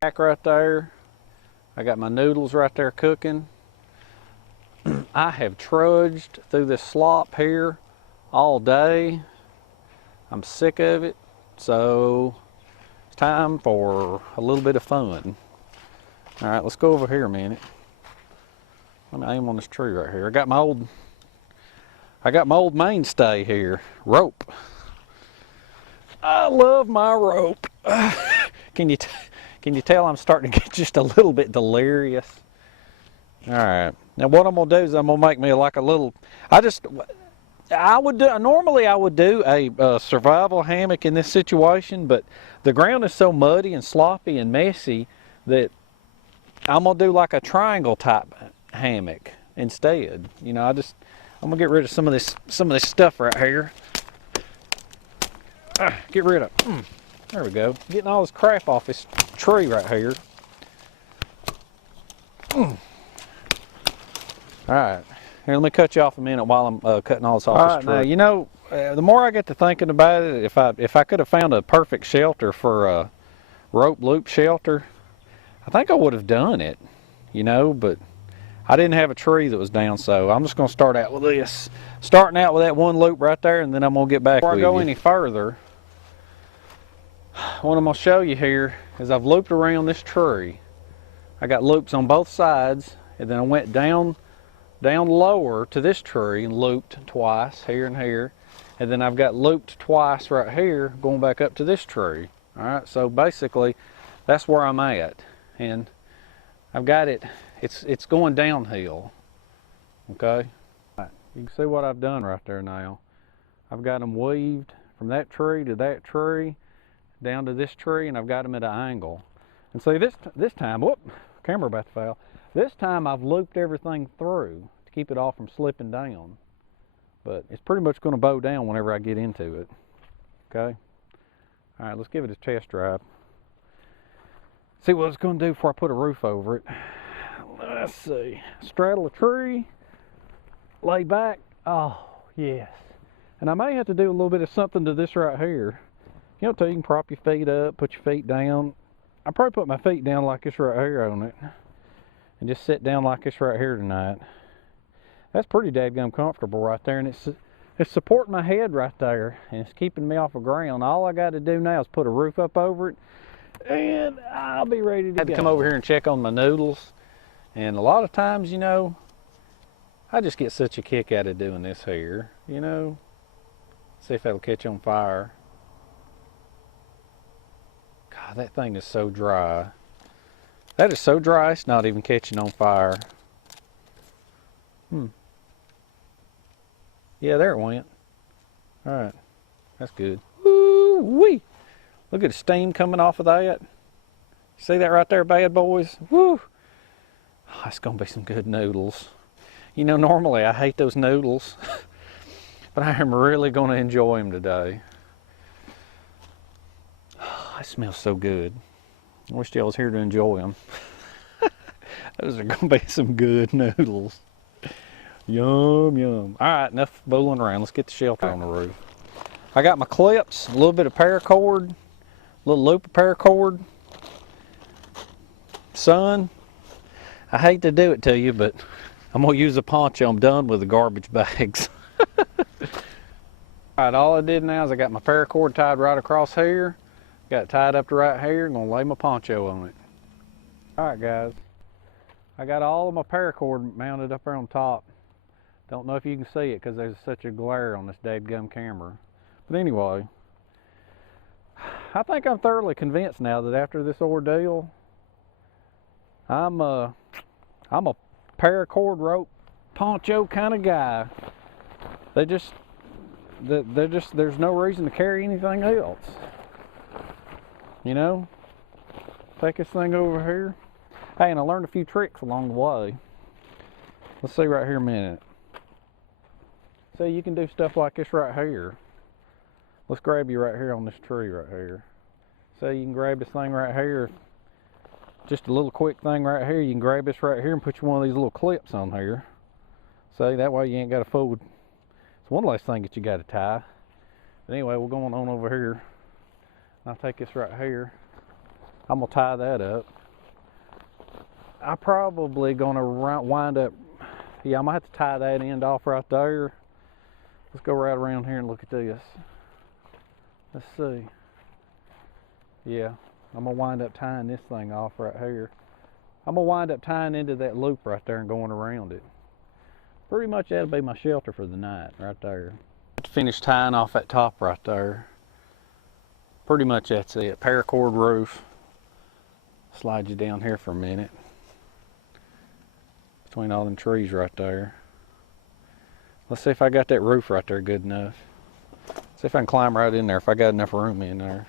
Back right there. I got my noodles right there cooking. I have trudged through this slop here all day. I'm sick of it, so it's time for a little bit of fun. All right, let's go over here a minute. Let me aim on this tree right here. I got my old mainstay here, rope. I love my rope. Can you tell I'm starting to get just a little bit delirious? All right. Now what I'm gonna do is I'm gonna make me like a little. Normally I would do a survival hammock in this situation, but the ground is so muddy and sloppy and messy that I'm gonna do like a triangle type hammock instead. You know, I'm gonna get rid of some of this stuff right here. Get rid of. There we go. Getting all this crap off this tree right here. All right. Here, let me cut you off a minute while I'm cutting all this off this tree. Now, you know, the more I get to thinking about it, if I could have found a perfect shelter for a rope loop shelter, I think I would have done it, you know, but I didn't have a tree that was down, so I'm just going to start out with this. Starting out with that one loop right there, and then I'm going to get back with you. Before I go any further, what I'm going to show you here is I've looped around this tree. I got loops on both sides, and then I went down lower to this tree and looped twice here and here, and then I've got looped twice right here going back up to this tree. All right, so basically that's where I'm at, and I've got it. It's going downhill. Okay, you can see what I've done right there now. I've got them weaved from that tree to that tree down to this tree, and I've got them at an angle. And see, this time, whoop, camera about to fail. This time I've looped everything through to keep it all from slipping down. But it's pretty much going to bow down whenever I get into it. Okay? All right, let's give it a test drive. See what it's going to do before I put a roof over it. Let's see. Straddle a tree. Lay back. Oh, yes. And I may have to do a little bit of something to this right here. You know, you can prop your feet up, put your feet down. I probably put my feet down like this right here on it. And just sit down like this right here tonight. That's pretty dadgum comfortable right there, and it's supporting my head right there, and it's keeping me off the ground. All I got to do now is put a roof up over it, and I'll be ready to go. I had to come over here and check on my noodles, and a lot of times, you know, I just get such a kick out of doing this here, you know. See if that'll catch on fire. God, that thing is so dry. That is so dry, it's not even catching on fire. Yeah, there it went. All right, that's good. Woo-wee! Look at the steam coming off of that. See that right there, bad boys? Woo! Oh, it's gonna be some good noodles. You know, normally I hate those noodles, but I am really gonna enjoy them today. Oh, it smells so good. I wish y'all was here to enjoy them. Those are gonna be some good noodles. Yum, yum. All right, enough fooling around. Let's get the shelter on the roof. I got my clips, a little bit of paracord, a little loop of paracord. Son, I hate to do it to you, but I'm gonna use a poncho. I'm done with the garbage bags. All right, all I did now is I got my paracord tied right across here. Got it tied up to right here. I'm gonna lay my poncho on it. All right, guys. I got all of my paracord mounted up there on top. Don't know if you can see it because there's such a glare on this dadgum camera. But anyway, I think I'm thoroughly convinced now that after this ordeal, I'm a paracord rope poncho kind of guy. There's no reason to carry anything else. You know, take this thing over here. Hey, and I learned a few tricks along the way. Let's see right here a minute. See, you can do stuff like this right here. Let's grab you right here on this tree right here. See, you can grab this thing right here. Just a little quick thing right here. You can grab this right here and put you one of these little clips on here. See, that way you ain't got to fold. It's one less thing that you got to tie. But anyway, we're going on over here. I'll take this right here. I'm gonna tie that up. I'm probably gonna wind up, yeah, I'm gonna have to tie that end off right there. Let's go right around here and look at this. Let's see. Yeah, I'm gonna wind up tying this thing off right here. I'm gonna wind up tying into that loop right there and going around it. Pretty much that'll be my shelter for the night right there. Finish tying off that top right there. Pretty much that's it. Paracord roof. Slide you down here for a minute. Between all them trees right there. Let's see if I got that roof right there good enough. See if I can climb right in there, if I got enough room in there.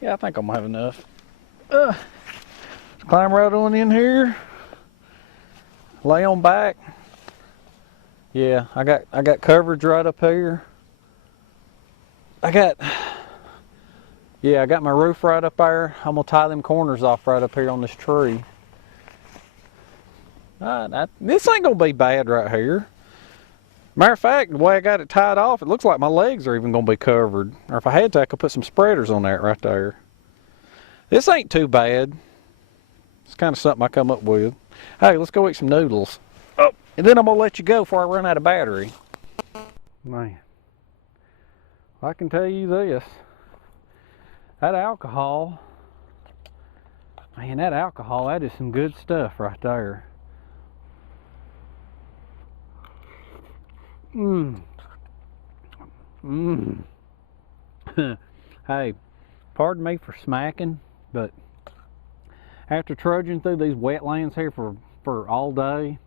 Yeah, I think I'm gonna have enough. Climb right on in here. Lay on back. Yeah, I got coverage right up here. I got my roof right up there. I'm gonna tie them corners off right up here on this tree. This ain't gonna be bad right here. Matter of fact, the way I got it tied off, it looks like my legs are even gonna be covered. Or if I had to, I could put some spreaders on that right there. This ain't too bad. It's kind of something I come up with. Hey, let's go eat some noodles. Oh, and then I'm gonna let you go before I run out of battery. Man, I can tell you this. That alcohol, man, that is some good stuff right there. Hey, pardon me for smacking, but after trudging through these wetlands here for all day,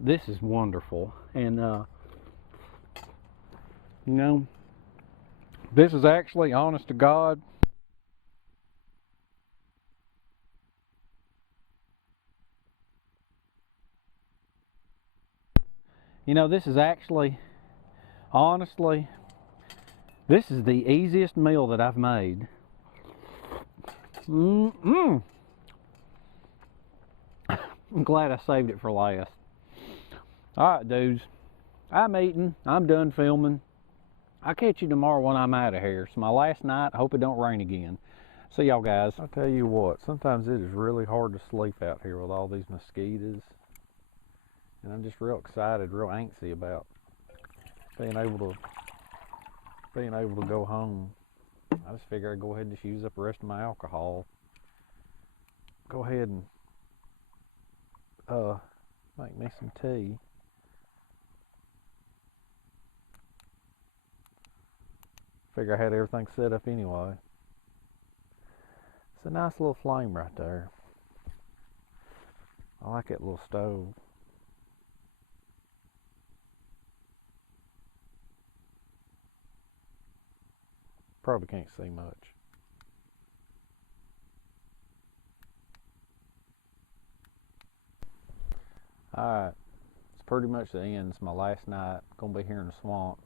this is wonderful. And you know, this is actually, honest to God, you know, this is actually, honestly, this is the easiest meal that I've made. I'm glad I saved it for last. Alright, dudes, I'm eating, I'm done filming. I'll catch you tomorrow when I'm out of here. It's my last night. I hope it don't rain again. See y'all guys. I'll tell you what, sometimes it is really hard to sleep out here with all these mosquitoes. And I'm just real excited, real antsy about being able to go home. I just figure I'd go ahead and just use up the rest of my alcohol. Go ahead and make me some tea. Figure I had everything set up anyway. It's a nice little flame right there. I like that little stove. Probably can't see much. Alright, it's pretty much the end. It's my last night. Gonna be here in the swamp.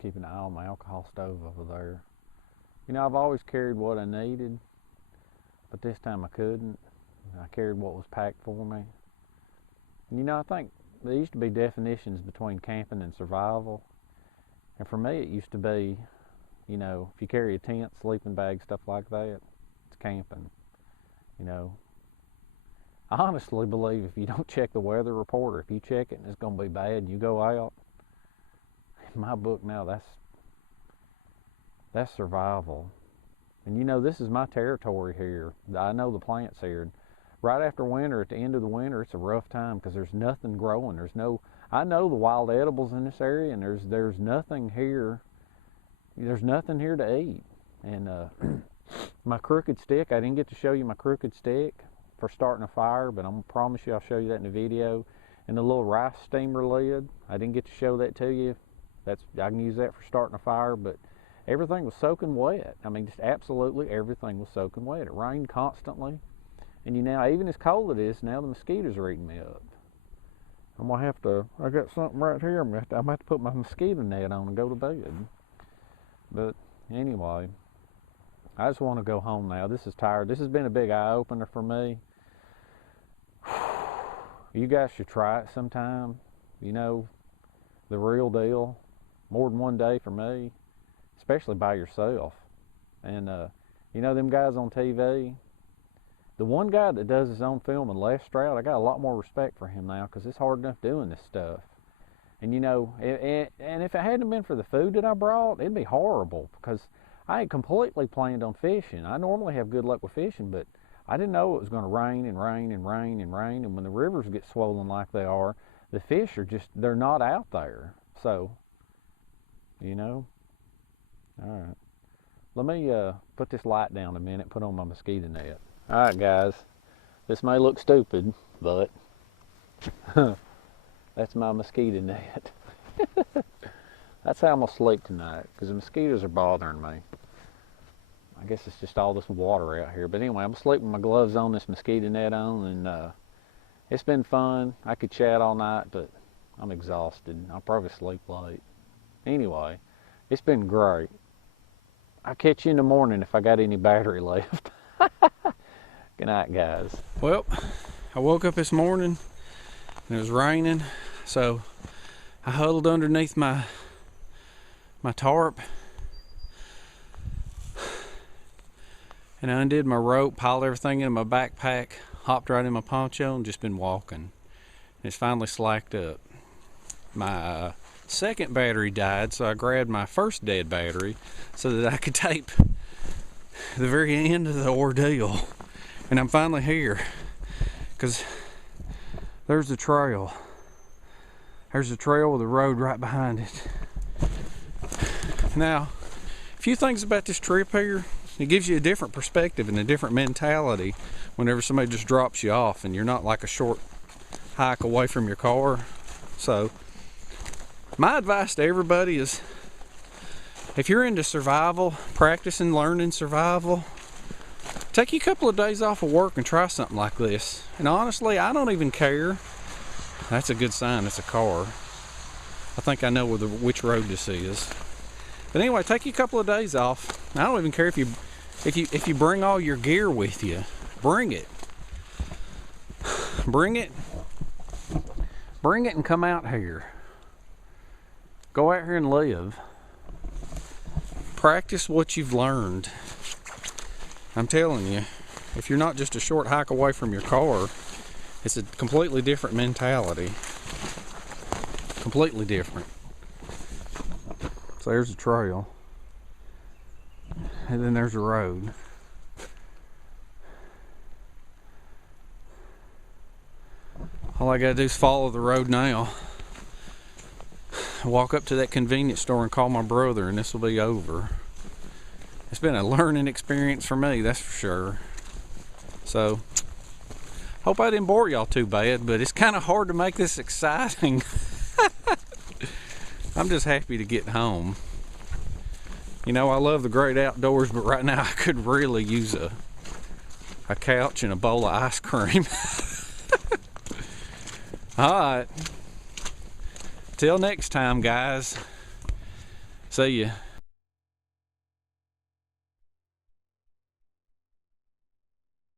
Keeping an eye on my alcohol stove over there. You know, I've always carried what I needed, but this time I couldn't. I carried what was packed for me. And you know, I think there used to be definitions between camping and survival. And for me, it used to be, you know, if you carry a tent, sleeping bag, stuff like that, it's camping. You know, I honestly believe if you don't check the weather report, or if you check it and it's going to be bad and you go out, in my book now, that's survival. And you know, this is my territory here. I know the plants here. Right after winter, at the end of the winter, it's a rough time because there's nothing growing. I know the wild edibles in this area, and there's nothing here. There's nothing here to eat. And my crooked stick, I didn't get to show you my crooked stick for starting a fire, but I'm gonna promise you I'll show you that in the video. And the little rice steamer lid, I didn't get to show that to you. I can use that for starting a fire, but everything was soaking wet. I mean, just absolutely everything was soaking wet. It rained constantly. And you know, even as cold it is, now the mosquitoes are eating me up. I'm gonna have to, I got something right here, I'm gonna have to put my mosquito net on and go to bed. But anyway, I just want to go home now. This is tired. This has been a big eye-opener for me. You guys should try it sometime. You know, the real deal. More than one day for me, especially by yourself. And you know them guys on TV? The one guy that does his own filming, Les Stroud, I got a lot more respect for him now because it's hard enough doing this stuff. And you know, and if it hadn't been for the food that I brought, it'd be horrible because I had completely planned on fishing. I normally have good luck with fishing, but I didn't know it was going to rain and rain and rain and rain. And when the rivers get swollen like they are, the fish are just, they're not out there. So, you know, all right. Let me put this light down a minute, put on my mosquito net. All right, guys, this may look stupid, but that's my mosquito net. That's how I'm gonna sleep tonight, because the mosquitoes are bothering me. I guess it's just all this water out here. But anyway, I'm sleeping with my gloves on, this mosquito net on, and it's been fun. I could chat all night, but I'm exhausted. I'll probably sleep late. Anyway, it's been great. I'll catch you in the morning if I got any battery left. Good night, guys. Well, I woke up this morning and it was raining, so I huddled underneath my tarp and I undid my rope, piled everything in my backpack, hopped right in my poncho, and just been walking. It's finally slacked up. My second battery died, so I grabbed my first dead battery so that I could tape the very end of the ordeal. And I'm finally here, because there's the trail. There's the trail with the road right behind it. Now, a few things about this trip here. It gives you a different perspective and a different mentality whenever somebody just drops you off and you're not like a short hike away from your car. So, my advice to everybody is, if you're into survival, practicing, learning survival, take you a couple of days off of work and try something like this. And honestly, I don't even care. That's a good sign, it's a car. I think I know which road this is. But anyway, take you a couple of days off. I don't even care if you bring all your gear with you. Bring it. Bring it and come out here. Go out here and live. Practice what you've learned. I'm telling you, if you're not just a short hike away from your car, it's a completely different mentality. Completely different. So there's a trail. And then there's a road. All I gotta do is follow the road now. Walk up to that convenience store and call my brother, and this will be over. It's been a learning experience for me, that's for sure. So, hope I didn't bore y'all too bad, but it's kind of hard to make this exciting. I'm just happy to get home. You know, I love the great outdoors, but right now I could really use a couch and a bowl of ice cream. All right. Till next time, guys. See ya.